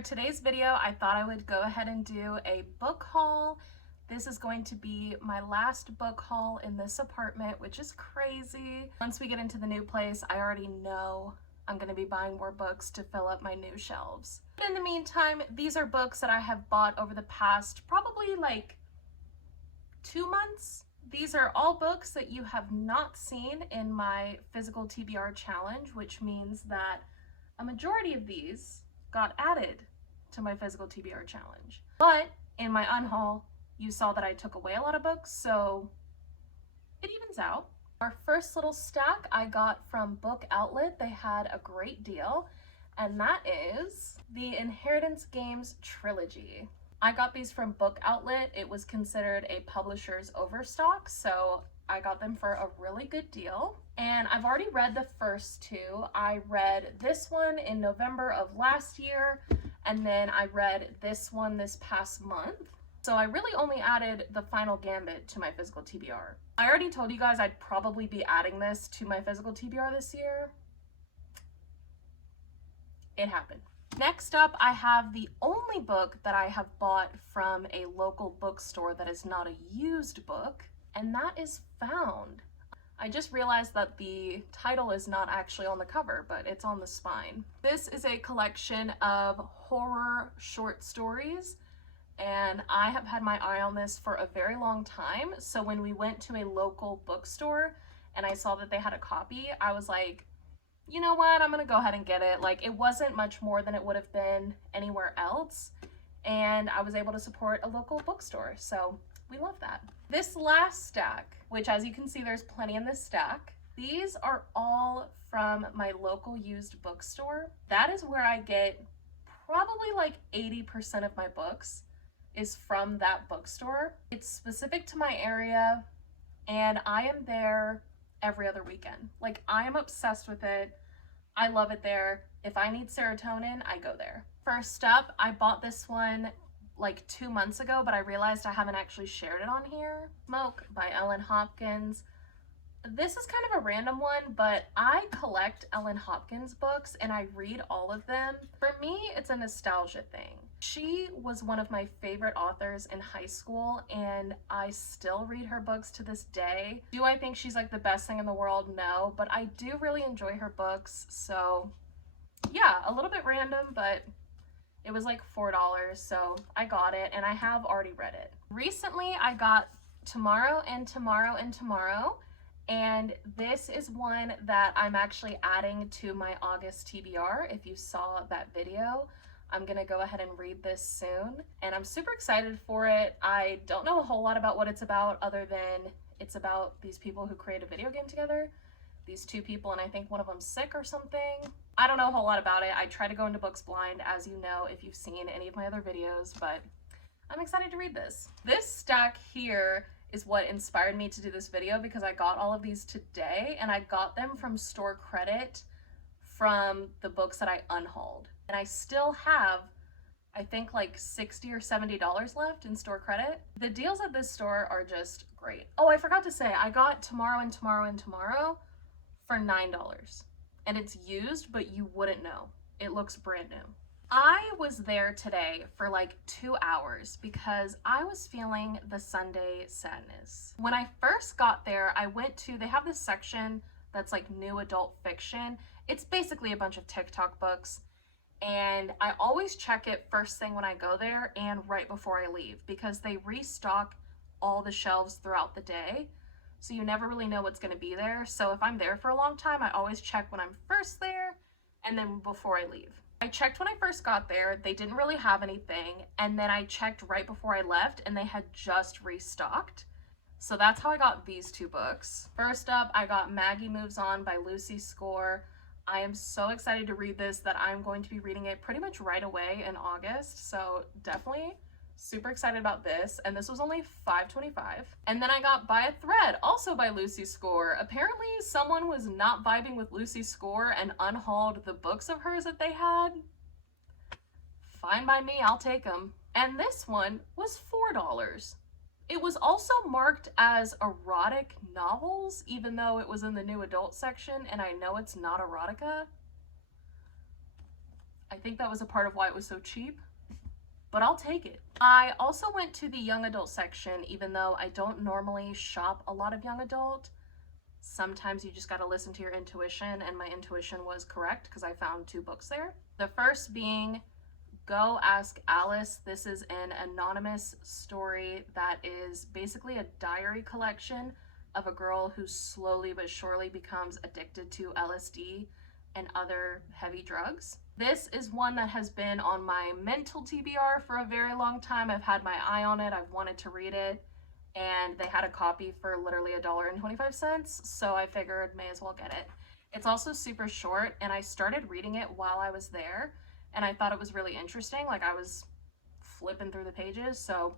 For today's video, I thought I would go ahead and do a book haul. This is going to be my last book haul in this apartment, which is crazy. Once we get into the new place, I already know I'm going to be buying more books to fill up my new shelves. But in the meantime, these are books that I have bought over the past probably like 2 months. These are all books that you have not seen in my physical TBR challenge, which means that a majority of these got added to my physical TBR challenge. But in my unhaul, you saw that I took away a lot of books, so it evens out. Our first little stack I got from Book Outlet. They had a great deal, and that is the Inheritance Games trilogy. I got these from Book Outlet. It was considered a publisher's overstock, so I got them for a really good deal. And I've already read the first two. I read this one in November of last year, and then I read this one this past month. So I really only added the Final Gambit to my physical TBR. I already told you guys I'd probably be adding this to my physical TBR this year. It happened. Next up, I have the only book that I have bought from a local bookstore that is not a used book, and that is Found. I just realized that the title is not actually on the cover, but it's on the spine. This is a collection of horror short stories, and I have had my eye on this for a very long time. So when we went to a local bookstore and I saw that they had a copy, I was like, you know what, I'm gonna go ahead and get it. Like, it wasn't much more than it would have been anywhere else, and I was able to support a local bookstore, so we love that. This last stack, which as you can see there's plenty in this stack, these are all from my local used bookstore. That is where I get probably like 80% of my books is from that bookstore. It's specific to my area, and I am there every other weekend. Like, I am obsessed with it. I love it there. If I need serotonin, I go there. First up, I bought this one like 2 months ago, but I realized I haven't actually shared it on here. Smoke by Ellen Hopkins. This is kind of a random one, but I collect Ellen Hopkins books and I read all of them. For me, it's a nostalgia thing. She was one of my favorite authors in high school, and I still read her books to this day. Do I think she's like the best thing in the world? No, but I do really enjoy her books. So yeah, a little bit random, but it was like $4, so I got it, and I have already read it. Recently, I got Tomorrow and Tomorrow and Tomorrow, and this is one that I'm actually adding to my August TBR. If you saw that video, I'm gonna go ahead and read this soon, and I'm super excited for it. I don't know a whole lot about what it's about other than it's about these people who create a video game together. These two people, and I think one of them's sick or something. I don't know a whole lot about it. I try to go into books blind, as you know if you've seen any of my other videos, but I'm excited to read this. This stack here is what inspired me to do this video, because I got all of these today, and I got them from store credit from the books that I unhauled. And I still have, I think, like $60 or $70 left in store credit. The deals at this store are just great. Oh, I forgot to say, I got Tomorrow and Tomorrow and Tomorrow for $9. And it's used, but you wouldn't know. It looks brand new. I was there today for like 2 hours because I was feeling the Sunday sadness. When I first got there, I went to, they have this section that's like new adult fiction. It's basically a bunch of TikTok books. And I always check it first thing when I go there and right before I leave, because they restock all the shelves throughout the day. So you never really know what's going to be there. So if I'm there for a long time, I always check when I'm first there and then before I leave. I checked when I first got there. They didn't really have anything. And then I checked right before I left and they had just restocked. So that's how I got these two books. First up, I got Maggie Moves On by Lucy Score. I am so excited to read this that I'm going to be reading it pretty much right away in August. So definitely super excited about this, and this was only $5.25. And then I got By a Thread, also by Lucy Score. Apparently someone was not vibing with Lucy Score and unhauled the books of hers that they had. Fine by me, I'll take them. And this one was $4. It was also marked as erotic novels, even though it was in the new adult section, and I know it's not erotica. I think that was a part of why it was so cheap, but I'll take it. I also went to the young adult section, even though I don't normally shop a lot of young adult. Sometimes you just gotta listen to your intuition, and my intuition was correct because I found 2 books there. The first being Go Ask Alice. This is an anonymous story that is basically a diary collection of a girl who slowly but surely becomes addicted to LSD and other heavy drugs. This is one that has been on my mental TBR for a very long time. I've had my eye on it. I've wanted to read it, and they had a copy for literally $1.25, so I figured may as well get it. It's also super short, and I started reading it while I was there, and I thought it was really interesting. Like, I was flipping through the pages, so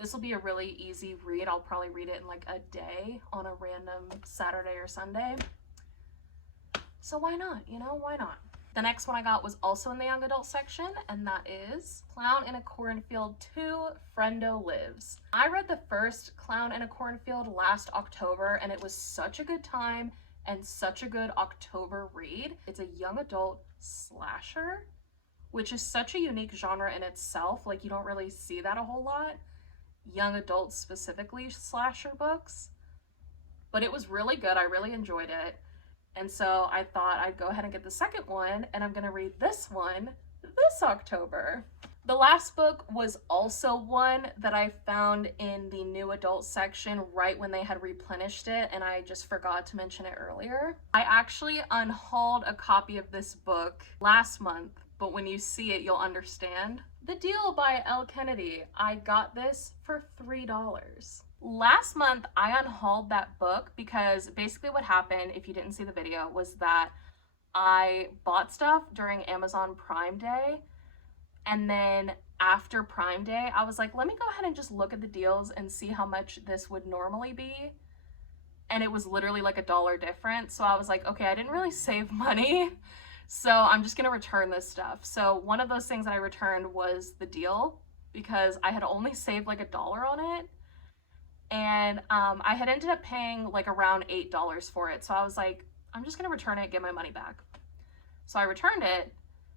this will be a really easy read. I'll probably read it in like a day on a random Saturday or Sunday. So why not? You know, why not? The next one I got was also in the young adult section, and that is Clown in a Cornfield 2, Friendo Lives. I read the first Clown in a Cornfield last October, and it was such a good time and such a good October read. It's a young adult slasher, which is such a unique genre in itself. Like, you don't really see that a whole lot. Young adult specifically slasher books. But it was really good. I really enjoyed it. And so I thought I'd go ahead and get the second one, and I'm gonna read this one this October. The last book was also one that I found in the new adult section right when they had replenished it, and I just forgot to mention it earlier. I actually unhauled a copy of this book last month, but when you see it, you'll understand. The Deal by L. Kennedy. I got this for $3. Last month, I unhauled that book because basically what happened, if you didn't see the video, was that I bought stuff during Amazon Prime Day, and then after Prime Day, I was like, let me go ahead and just look at the deals and see how much this would normally be. And it was literally like $1 difference. So I was like, okay, I didn't really save money, so I'm just gonna return this stuff. So one of those things that I returned was The Deal, because I had only saved like $1 on it. And I had ended up paying like around $8 for it. So I was like, I'm just gonna return it, get my money back. So I returned it,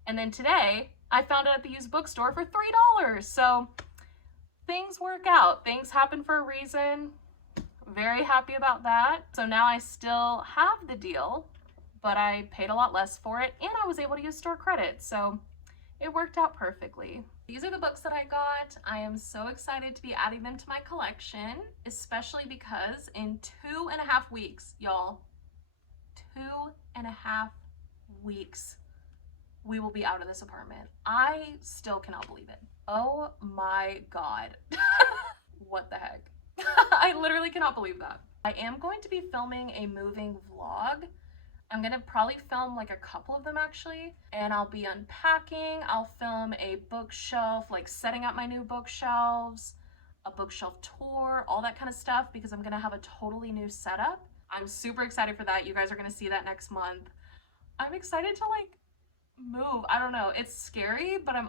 and then today I found it at the used bookstore for $3. So things work out, things happen for a reason. Very happy about that. So now I still have The Deal, but I paid a lot less for it, and I was able to use store credit. So it worked out perfectly. These are the books that I got. I am so excited to be adding them to my collection, especially because in 2.5 weeks, y'all, 2.5 weeks, we will be out of this apartment. I still cannot believe it. Oh my God. What the heck? I literally cannot believe that. I am going to be filming a moving vlog. I'm gonna probably film like a couple of them actually, and I'll be unpacking. I'll film a bookshelf, like setting up my new bookshelves, a bookshelf tour, all that kind of stuff, because I'm gonna have a totally new setup. I'm super excited for that. You guys are gonna see that next month. I'm excited to like move. I don't know, it's scary, but I'm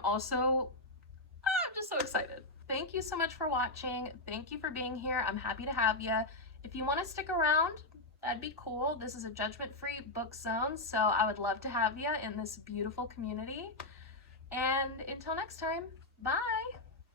just so excited. Thank you so much for watching. Thank you for being here. I'm happy to have you. If you want to stick around, that'd be cool. This is a judgment-free book zone, so I would love to have you in this beautiful community. And until next time, bye.